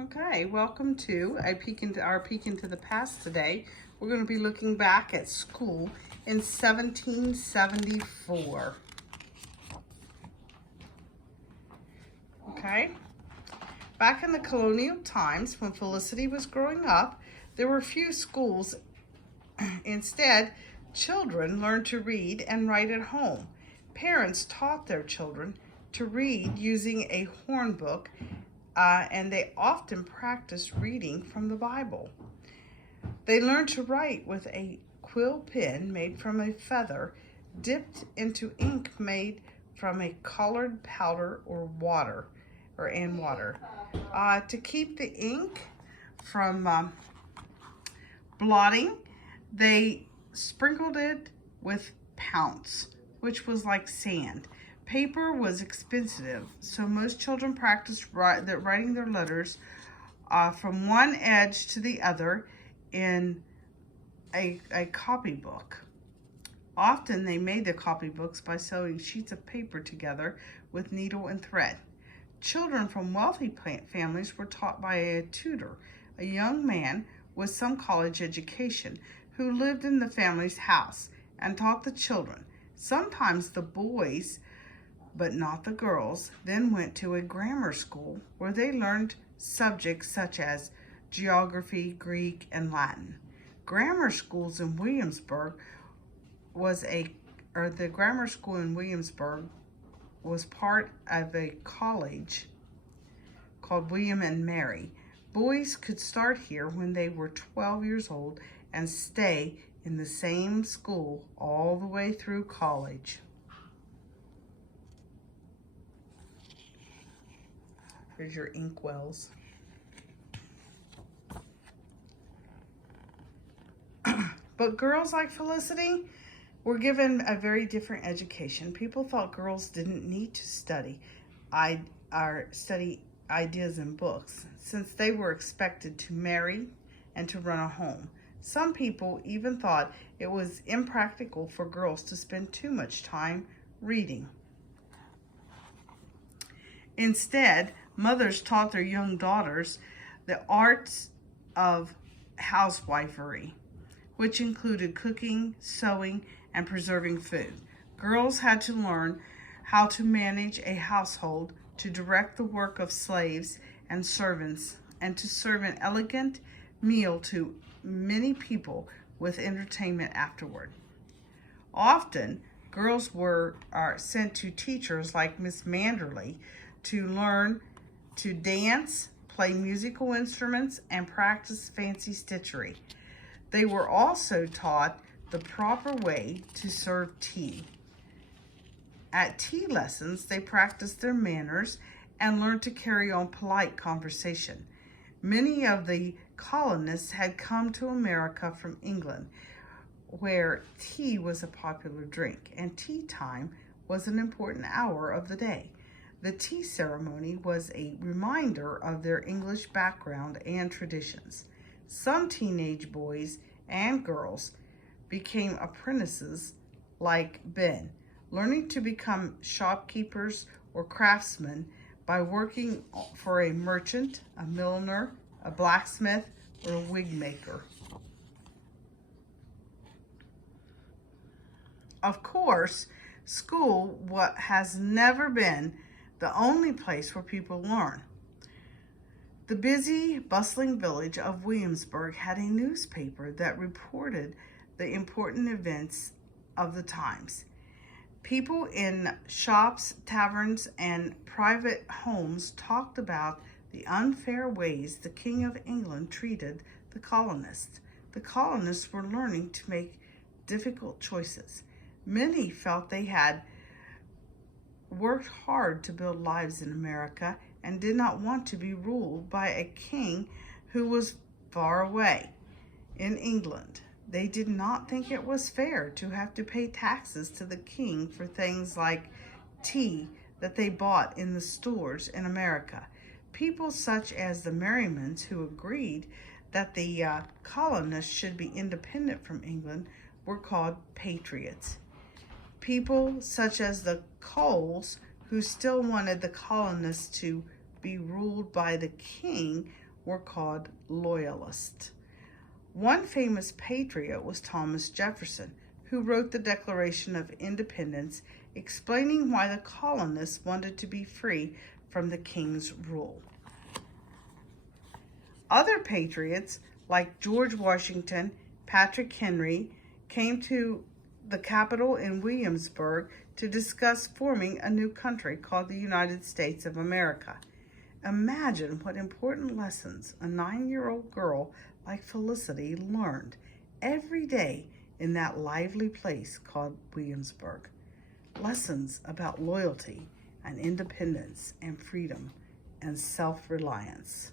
Okay, welcome to our peek into the past today. We're going to be looking back at school in 1774. Okay, back in the colonial times when Felicity was growing up, there were few schools. Instead, children learned to read and write at home. Parents taught their children to read using a horn book, and they often practiced reading from the Bible. They learned to write with a quill pen made from a feather dipped into ink made from a colored powder or water. To keep the ink from blotting, they sprinkled it with pounce, which was like sand. Paper was expensive, so most children practiced writing their letters from one edge to the other in a copybook. Often they made the copybooks by sewing sheets of paper together with needle and thread. Children from wealthy families were taught by a tutor, a young man with some college education who lived in the family's house and taught the children. Sometimes the boys, but not the girls, then went to a grammar school where they learned subjects such as geography, Greek, and Latin. Grammar schools in Williamsburg the grammar school in Williamsburg was part of a college called William and Mary. Boys could start here when they were 12 years old and stay in the same school all the way through college. Here's your inkwells. But girls like Felicity were given a very different education. People thought girls didn't need to study ideas in books, since they were expected to marry and to run a home. Some people even thought it was impractical for girls to spend too much time reading. Instead, mothers taught their young daughters the arts of housewifery, which included cooking, sewing, and preserving food. Girls had to learn how to manage a household, to direct the work of slaves and servants, and to serve an elegant meal to many people with entertainment afterward. Often, girls are sent to teachers like Miss Manderley to learn to dance, play musical instruments, and practice fancy stitchery. They were also taught the proper way to serve tea. At tea lessons, they practiced their manners and learned to carry on polite conversation. Many of the colonists had come to America from England, where tea was a popular drink, and tea time was an important hour of the day. The tea ceremony was a reminder of their English background and traditions. Some teenage boys and girls became apprentices like Ben, learning to become shopkeepers or craftsmen by working for a merchant, a milliner, a blacksmith, or a wig maker. Of course, school has never been the only place where people learn. The busy, bustling village of Williamsburg had a newspaper that reported the important events of the times. People in shops, taverns, and private homes talked about the unfair ways the King of England treated the colonists. The colonists were learning to make difficult choices. Many felt they had worked hard to build lives in America and did not want to be ruled by a king who was far away in England. They did not think it was fair to have to pay taxes to the king for things like tea that they bought in the stores in America. People such as the Merrimans, who agreed that the colonists should be independent from England, were called patriots. People such as the Coles, who still wanted the colonists to be ruled by the king, were called Loyalists. One famous patriot was Thomas Jefferson, who wrote the Declaration of Independence, explaining why the colonists wanted to be free from the king's rule. Other patriots, like George Washington, Patrick Henry, came to the Capitol in Williamsburg to discuss forming a new country called the United States of America. Imagine what important lessons a 9-year-old girl like Felicity learned every day in that lively place called Williamsburg. Lessons about loyalty and independence and freedom and self-reliance.